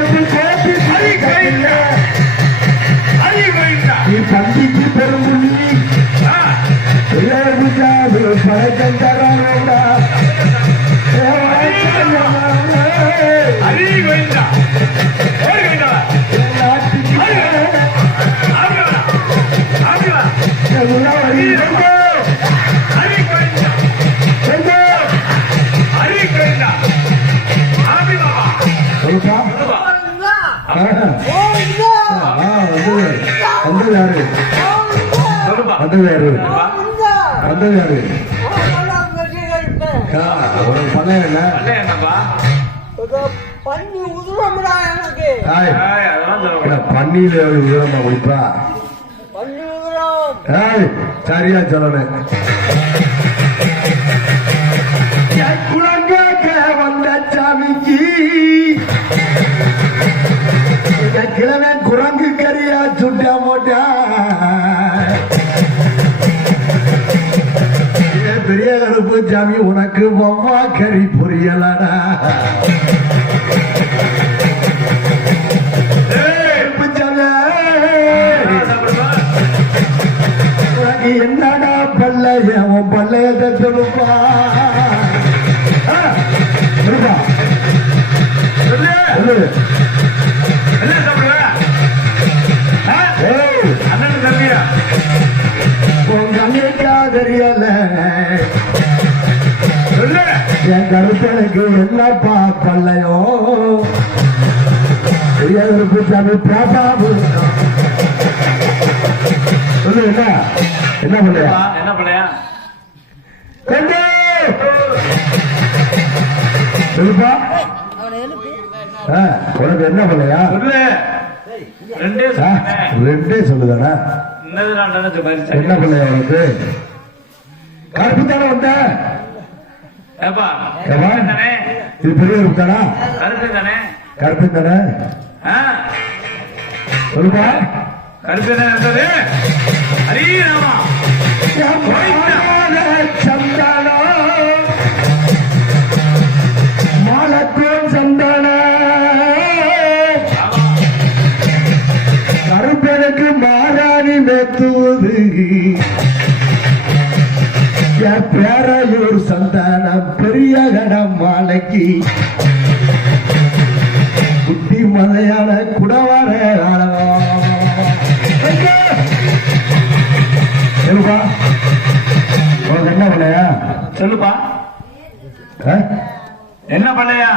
பெரியாருக்கு கோப்பி கை கையில நீ தம்பிக்கு பெரியாருக்கு பழக்கம் தரானோடா வந்தது யாரு வந்தது யாரு வந்தது யாரு உனக்கு பண்ண என்ன பண்ணி உதுரம்டா எனக்கு ஏய், என்ன பன்னியில உயரமா குடிப்பா பண்ணி உதுரம் ஏய் சரியா சொல்லணும். சுட்டா போட்டா. பெரிய கருப்பு சாமி உனக்கு பொம்மா கறி புரியலடா. என்னடா பல்லைய உன் பல்லைய தத்துருப்பா தெரியல என் கருத்தனுக்கு என்னப்பா பல்லையோ பேசாம சொல்லு என்ன என்ன பண்றியா என்ன? உனக்கு என்ன சொன்னேன் ரெண்டே சொல்லுதானா? என்ன பண்ணலையா உனக்கு கருப்பு தானே வந்த இது பெரிய கருப்பு தானா கருப்பு தானே கருப்பு தானே சொல்லுப்பா கருப்பு தானே பேரையூர் சந்தானம் பெரிய கடம் மாலைக்கு குட்டி மலையான குடவர சொல்லுப்பா. என்ன பண்ணையா சொல்லுப்பா. என்ன பண்ணையா